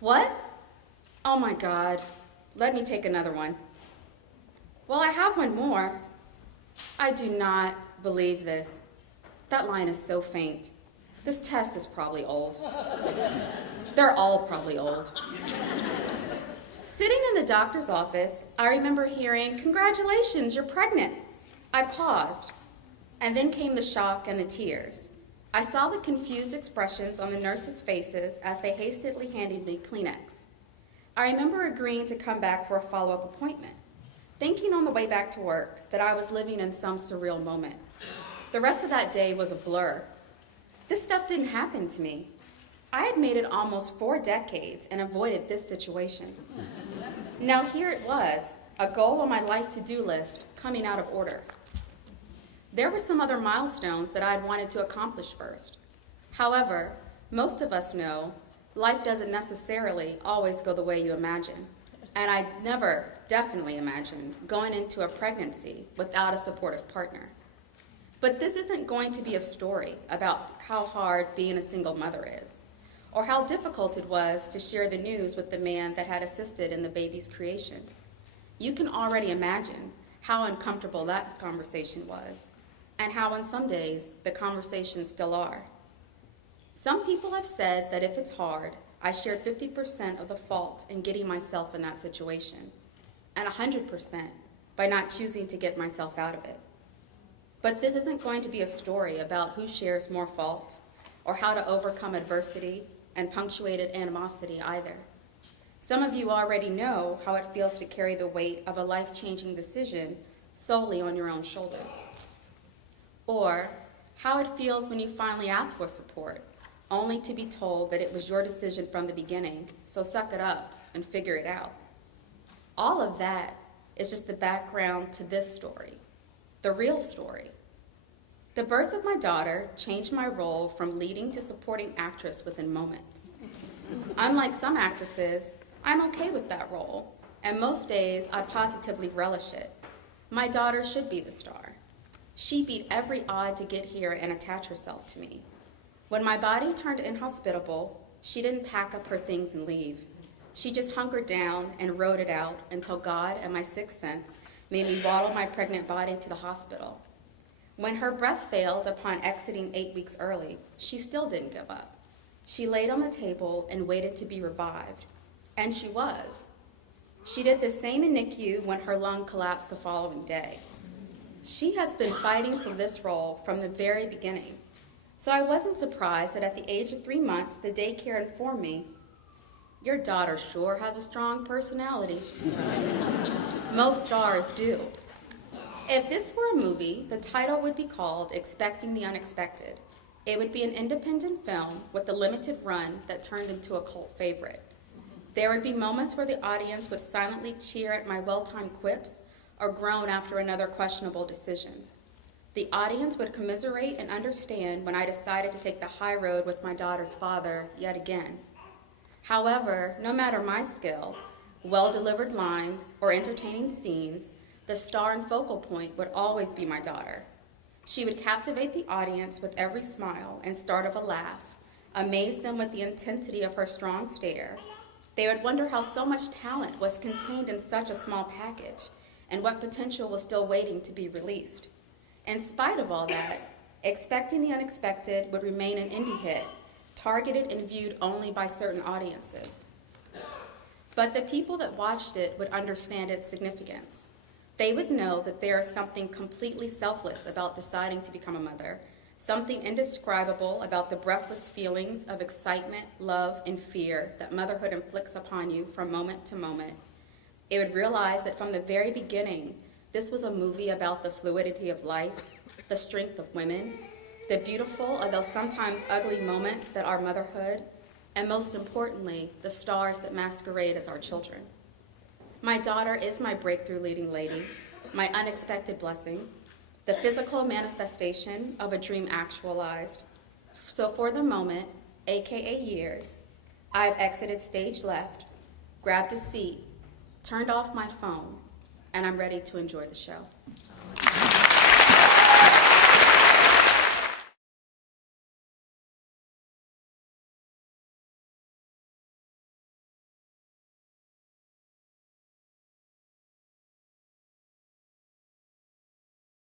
What? Oh my God. Let me take another one. Well, I have one more. I do not believe this. That line is so faint. This test is probably old. They're all probably old. Sitting in the doctor's office, I remember hearing, "Congratulations, you're pregnant." I paused, and then came the shock and the tears. I saw the confused expressions on the nurses' faces as they hastily handed me Kleenex. I remember agreeing to come back for a follow-up appointment, thinking on the way back to work that I was living in some surreal moment. The rest of that day was a blur. This stuff didn't happen to me. I had made it almost 4 decades and avoided this situation. Now here it was, a goal on my life to-do list coming out of order. There were some other milestones that I had wanted to accomplish first. However, most of us know life doesn't necessarily always go the way you imagine. And I never definitely imagined going into a pregnancy without a supportive partner. But this isn't going to be a story about how hard being a single mother is, or how difficult it was to share the news with the man that had assisted in the baby's creation. You can already imagine how uncomfortable that conversation was, and how on some days the conversations still are. Some people have said that if it's hard, I shared 50% of the fault in getting myself in that situation, and 100% by not choosing to get myself out of it. But this isn't going to be a story about who shares more fault, or how to overcome adversity and punctuated animosity either. Some of you already know how it feels to carry the weight of a life-changing decision solely on your own shoulders. Or how it feels when you finally ask for support, only to be told that it was your decision from the beginning, so suck it up and figure it out. All of that is just the background to this story, the real story. The birth of my daughter changed my role from leading to supporting actress within moments. Unlike some actresses, I'm okay with that role, and most days I positively relish it. My daughter should be the star. She beat every odd to get here and attach herself to me. When my body turned inhospitable, she didn't pack up her things and leave. She just hunkered down and rode it out until God and my sixth sense made me waddle my pregnant body to the hospital. When her breath failed upon exiting 8 weeks early, she still didn't give up. She laid on the table and waited to be revived, and she was. She did the same in NICU when her lung collapsed the following day. She has been fighting for this role from the very beginning, so I wasn't surprised that at the age of 3 months, the daycare informed me, "Your daughter sure has a strong personality." Most stars do. If this were a movie, the title would be called Expecting the Unexpected. It would be an independent film with a limited run that turned into a cult favorite. There would be moments where the audience would silently cheer at my well-timed quips or groan after another questionable decision. The audience would commiserate and understand when I decided to take the high road with my daughter's father yet again. However, no matter my skill, well-delivered lines, or entertaining scenes, the star and focal point would always be my daughter. She would captivate the audience with every smile and start of a laugh, amaze them with the intensity of her strong stare. They would wonder how so much talent was contained in such a small package, and what potential was still waiting to be released. In spite of all that, Expecting the Unexpected would remain an indie hit, targeted and viewed only by certain audiences. But the people that watched it would understand its significance. They would know that there is something completely selfless about deciding to become a mother, something indescribable about the breathless feelings of excitement, love, and fear that motherhood inflicts upon you from moment to moment. It would realize that from the very beginning, this was a movie about the fluidity of life, the strength of women, the beautiful, although sometimes ugly moments that are motherhood, and most importantly, the stars that masquerade as our children. My daughter is my breakthrough leading lady, my unexpected blessing, the physical manifestation of a dream actualized. So for the moment, AKA years, I've exited stage left, grabbed a seat, turned off my phone, and I'm ready to enjoy the show.